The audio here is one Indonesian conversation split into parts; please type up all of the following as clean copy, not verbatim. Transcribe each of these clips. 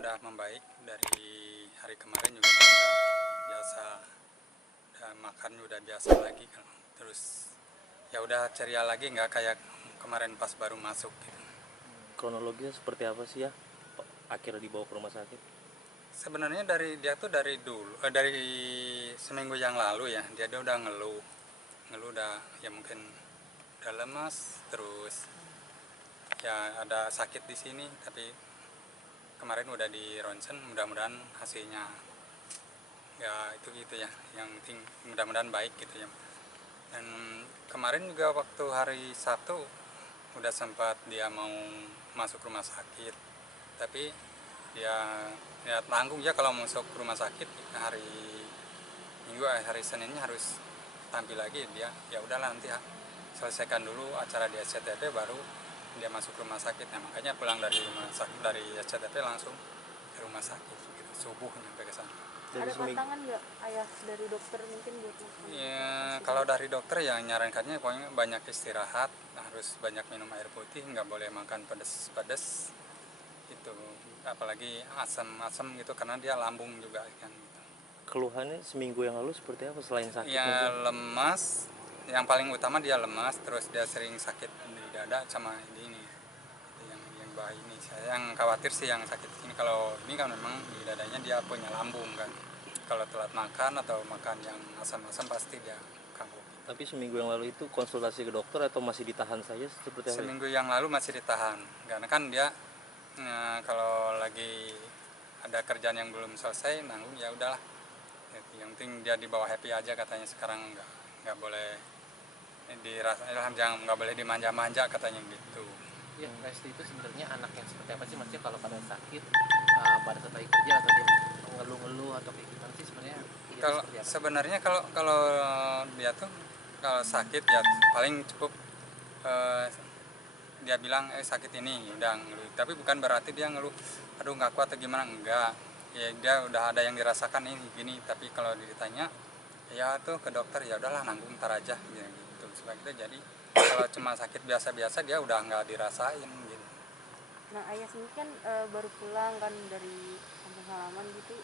udah membaik dari hari kemarin juga udah biasa, udah makan udah biasa lagi kan. Terus ya udah ceria lagi, nggak kayak kemarin pas baru masuk gitu. Kronologinya seperti apa sih ya akhirnya dibawa ke rumah sakit? Sebenarnya dia tuh dari dulu, dari seminggu yang lalu ya, dia udah ngeluh udah ya mungkin udah lemas, terus ya ada sakit di sini, tapi kemarin udah di ronsen, mudah-mudahan hasilnya ya itu gitu ya, yang penting mudah-mudahan baik gitu ya. Dan kemarin juga waktu hari Sabtu udah sempat dia mau masuk rumah sakit, tapi dia ya tanggung ya kalau masuk rumah sakit hari Minggu, hari Seninnya harus tampil lagi. Dia ya udahlah nanti selesaikan dulu acara di SCTP baru dia masuk rumah sakit. Nah, makanya pulang dari rumah sakit, dari SCTP langsung ke rumah sakit gitu, subuh nyampe ke sana. Ada pantangan nggak ayah dari dokter mungkin buat makan? Ya, kalau dari dokter ya nyarankannya pokoknya banyak istirahat, harus banyak minum air putih, nggak boleh makan pedas-pedas itu, apalagi asam-asam gitu karena dia lambung juga kan gitu. Keluhannya seminggu yang lalu seperti apa selain sakit? Ya mungkin? lemas, yang paling utama dia lemas, terus dia sering sakit di dada sama ini yang bayi ini. Saya yang khawatir sih yang sakit ini, kalau ini kan memang di dadanya dia punya lambung kan. Kalau telat makan atau makan yang asam-asam pasti dia kambuh. Tapi seminggu yang lalu itu konsultasi ke dokter atau masih ditahan saja seperti apa? Seminggu yang lalu masih ditahan, karena kan dia kalau lagi ada kerjaan yang belum selesai nanggung ya udahlah. Yang penting dia dibawa happy aja katanya, sekarang nggak boleh dirasa, jangan nggak boleh dimanja-manja katanya gitu. Ya, Lesti itu sebenarnya anak yang seperti apa sih, maksudnya kalau pada sakit pada saat lagi kerja atau dia ngeluh-ngeluh atau kayak gimana sih sebenarnya? Kalau sebenarnya kalau dia tuh kalau sakit ya paling cukup dia bilang sakit ini udah ngeluh, tapi bukan berarti dia ngeluh aduh nggak kuat atau gimana, enggak ya, dia udah ada yang dirasakan ini gini, tapi kalau ditanya ya tuh ke dokter ya udahlah nanggung ntar aja gitu supaya kita jadi kalau cuma sakit biasa-biasa dia udah nggak dirasain gitu. Nah ayah sendiri kan baru pulang kan dari kampung halaman gitu,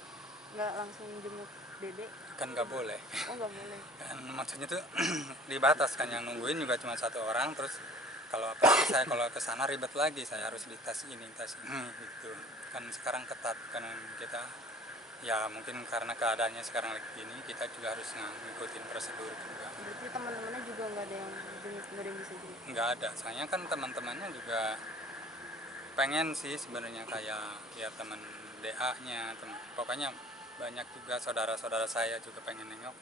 nggak langsung jenguk dede? Kan nggak boleh. Oh nggak boleh. Kan maksudnya tuh dibatas kan, yang nungguin juga cuma satu orang, terus kalau apalagi saya kalau ke sana ribet lagi, saya harus dites ini tes ini gitu kan. Sekarang ketat karena kita ya mungkin karena keadaannya sekarang lagi gini, kita juga harus ngikutin prosedur juga. Berarti teman-temannya juga nggak ada yang jenguk, nggak ada yang bisa jenguk? Nggak ada, soalnya kan teman-temannya juga pengen sih sebenarnya, kayak ya teman DA-nya, pokoknya banyak juga saudara-saudara saya juga pengen nengok.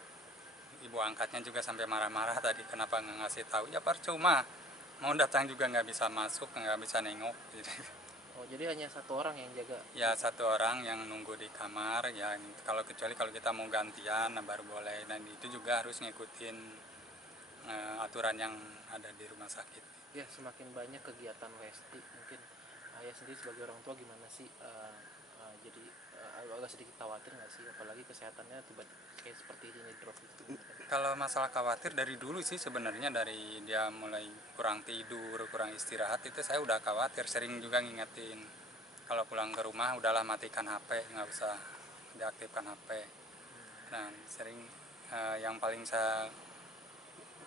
Ibu angkatnya juga sampai marah-marah tadi kenapa nggak ngasih tahu, ya percuma mau datang juga nggak bisa masuk, nggak bisa nengok gitu. Oh, jadi hanya satu orang yang jaga? Ya satu orang yang nunggu di kamar ya, kalau kecuali kalau kita mau gantian nah baru boleh, dan itu juga harus ngikutin aturan yang ada di rumah sakit. Ya, semakin banyak kegiatan Lesti, mungkin ayah sendiri sebagai orang tua gimana sih, jadi agak sedikit khawatir nggak sih, apalagi kesehatannya tiba-tiba kayak seperti ini drop itu? Kalau masalah khawatir dari dulu sih sebenarnya, dari dia mulai kurang tidur, kurang istirahat itu saya udah khawatir, sering juga ngingetin kalau pulang ke rumah udahlah matikan HP, nggak usah diaktifkan HP. Nah sering yang paling saya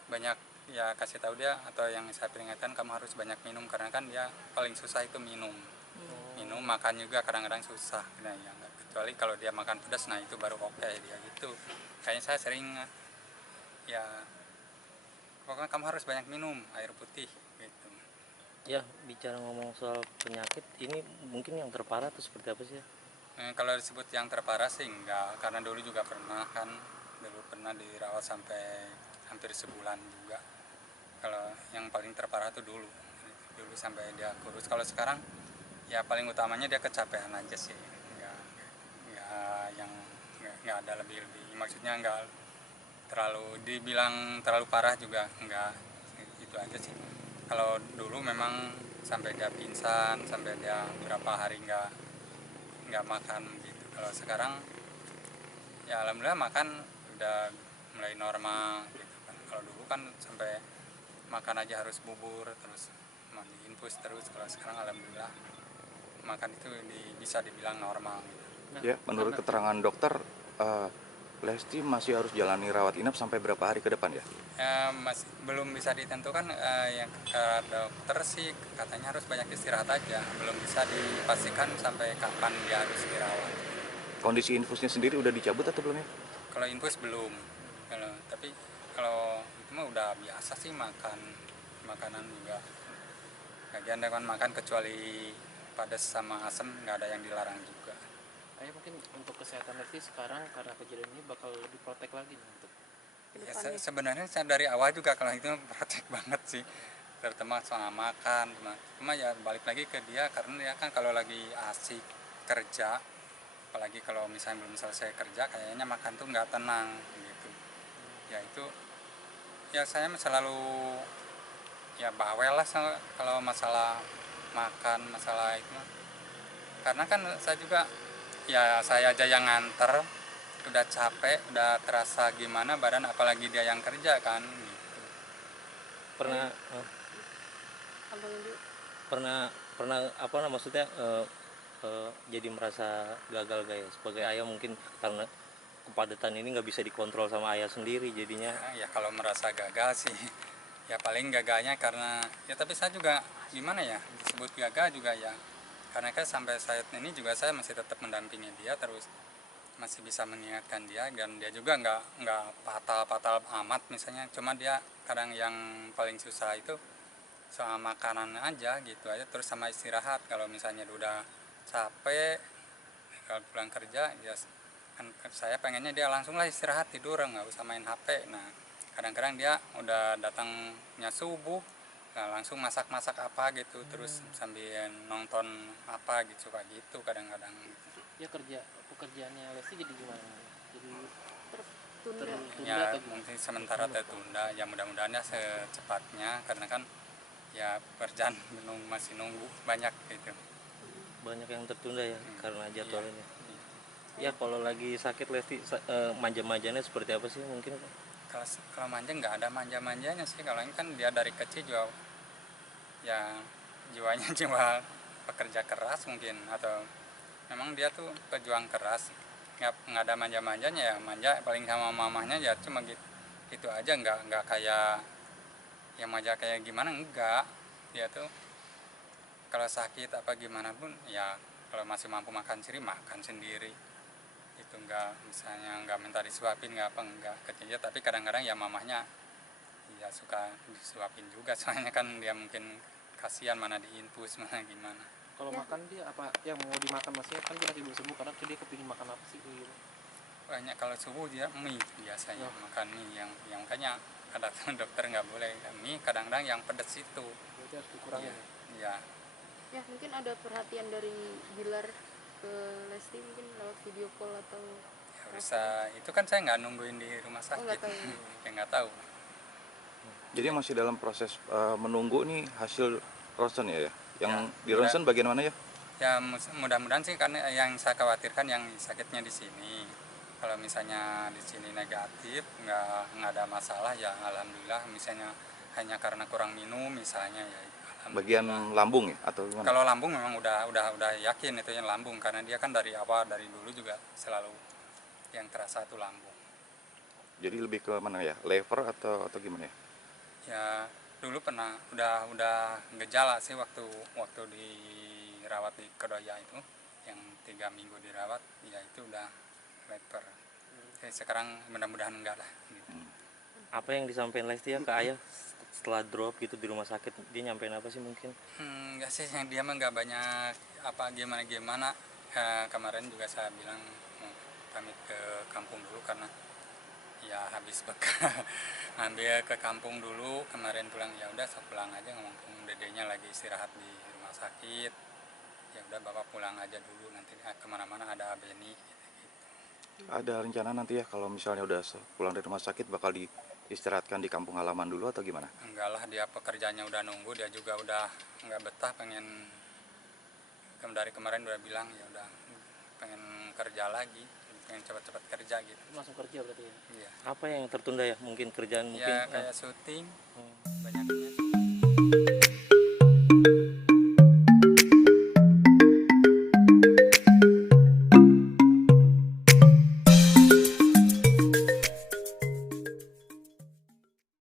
banyak ya kasih tahu dia, atau yang saya peringatkan, kamu harus banyak minum, karena kan dia paling susah itu minum. Minum, makan juga kadang-kadang susah. Nah, ya, kecuali kalau dia makan pedas, nah itu baru oke dia gitu. Kayaknya saya sering ya pokoknya kamu harus banyak minum air putih gitu. Ya, bicara ngomong soal penyakit ini mungkin yang terparah tuh seperti apa sih ya? Kalau disebut yang terparah sih enggak, karena dulu juga pernah kan, dulu pernah dirawat sampai hampir sebulan juga. Kalau yang paling terparah tuh dulu sampai dia kurus. Kalau sekarang ya paling utamanya dia kecapean aja sih, nggak ada lebih, maksudnya nggak terlalu dibilang terlalu parah juga enggak, itu aja sih. Kalau dulu memang sampai dia pingsan, sampai dia berapa hari nggak makan gitu. Kalau sekarang ya alhamdulillah makan udah mulai normal gitu kan. Kalau dulu kan sampai makan aja harus bubur terus mandi infus terus. Kalau sekarang alhamdulillah makan itu bisa dibilang normal. Nah, Ya, menurut karena- keterangan dokter, Lesti masih harus jalani rawat inap sampai berapa hari ke depan ya? Masih belum bisa ditentukan, yang kata dokter sih katanya harus banyak istirahat aja, belum bisa dipastikan sampai kapan dia harus dirawat. Kondisi infusnya sendiri udah dicabut atau belum ya? Kalau infus belum, tapi kalau itu mah udah biasa sih, makanan juga bagian dengan makan, kecuali pedas sama asam nggak ada yang dilarang juga. Ayah mungkin untuk kesehatan Lesti sekarang karena kejadian ini bakal lebih protek lagi nih untuk Ya, Kedepannya. sebenarnya saya dari awal juga kalau itu praktek banget sih, terutama soal makan. Cuma ya balik lagi ke dia, karena dia kan kalau lagi asik kerja, apalagi kalau misalnya belum selesai kerja, kayaknya makan tuh nggak tenang gitu. Ya itu, ya saya selalu ya bawel lah kalau masalah makan, masalah itu. Karena kan saya juga, ya saya aja yang nganter, udah capek, udah terasa gimana badan, apalagi dia yang kerja kan gitu. Pernah Abang dulu. pernah apa maksudnya jadi merasa gagal gak ya sebagai ayah, mungkin karena kepadatan ini nggak bisa dikontrol sama ayah sendiri jadinya. Ya kalau merasa gagal sih ya paling gagalnya karena ya, tapi saya juga gimana ya, disebut gagal juga ya karena kan sampai saat ini juga saya masih tetap mendampingi dia, terus masih bisa mengingatkan dia, dan dia juga nggak fatal amat misalnya. Cuma dia kadang yang paling susah itu soal makanan aja gitu aja, terus sama istirahat. Kalau misalnya udah capek, kalau pulang kerja ya kan saya pengennya dia langsung lah istirahat, tidur, nggak usah main HP. Nah kadang-kadang dia udah datangnya subuh, nah langsung masak-masak apa gitu, terus sambil nonton apa gitu, suka gitu kadang-kadang. ya pekerjaannya Lesti jadi gimana? Jadi Tunda. tertunda Ya atau gimana? mungkin sementara tertunda, ya mudah-mudahannya secepatnya, karena kan ya pekerjaan masih nunggu banyak gitu. Banyak yang tertunda ya karena jadwalnya. Iya. Ya kalau lagi sakit Lesti manja-manjanya seperti apa sih mungkin? Kalau manja nggak ada manja-manjanya sih, kalau ini kan dia dari kecil juga ya jiwanya jiwa pekerja keras mungkin, atau memang dia tuh pejuang keras, nggak ada manja-manjanya. Ya manja paling sama mamahnya ya, cuma gitu aja, nggak kayak yang manja kayak gimana, enggak. Dia tuh kalau sakit apa gimana pun ya, kalau masih mampu makan sendiri, makan sendiri itu, enggak misalnya nggak minta disuapin, nggak apa, enggak kecil. Tapi kadang-kadang ya mamahnya ya suka disuapin juga, soalnya kan dia mungkin kasihan, mana diinfus mana gimana. Kalau makan dia apa yang mau dimakan, maksudnya kan dia masih belum sembuh, karena dia kepingin makan apa sih gitu. Banyak kalau subuh dia mie biasanya, Oh. makan mie yang makanya kata dokter nggak boleh mie, kadang-kadang yang pedes itu. Berarti harus dikurangin. Ya, Ya mungkin ada perhatian dari Bilar ke Lesti, mungkin lewat video call atau ya bisa. Itu kan saya nggak nungguin di rumah sakit. nggak tahu. Ya nggak tahu. Jadi masih dalam proses menunggu nih hasil ronsen ya? Yang Ya, di ronsen bagian mana ya? Ya mudah-mudahan sih, karena yang saya khawatirkan yang sakitnya di sini. Kalau misalnya di sini negatif, nggak ada masalah ya alhamdulillah. Misalnya hanya karena kurang minum misalnya ya alhamdulillah. Bagian lambung ya atau gimana? Kalau lambung memang udah yakin itu yang lambung, karena dia kan dari awal, dari dulu juga selalu yang terasa itu lambung. Jadi lebih ke mana ya? Lever atau gimana ya? Ya dulu pernah udah gejala sih waktu dirawat di Kedoya itu, yang 3 minggu dirawat, ya itu udah leper. Jadi sekarang mudah-mudahan enggak lah gitu. Apa yang disampaikan Lesti ya ke ayah setelah drop gitu di rumah sakit, dia nyampein apa sih mungkin? Enggak sih, yang dia mah nggak banyak apa gimana. Kemarin juga saya bilang mau pamit ke kampung dulu, karena ya habis bekal ambil ke kampung dulu kemarin, pulang ya udah sok pulang aja, ngomong dedenya lagi istirahat di rumah sakit, ya udah bapak pulang aja dulu, nanti kemana-mana ada Beni gitu. Ada rencana nanti ya kalau misalnya udah pulang dari rumah sakit bakal diistirahatkan di kampung halaman dulu atau gimana? Enggak lah, dia pekerjaannya udah nunggu, dia juga udah nggak betah, pengen dari kemarin udah bilang ya udah pengen kerja lagi, pengen cepat-cepat kerja gitu. Langsung kerja berarti ya. Iya. Apa yang tertunda ya, mungkin kerjaan mungkin Ya kayak syuting, Hmm. banyaknya syuting.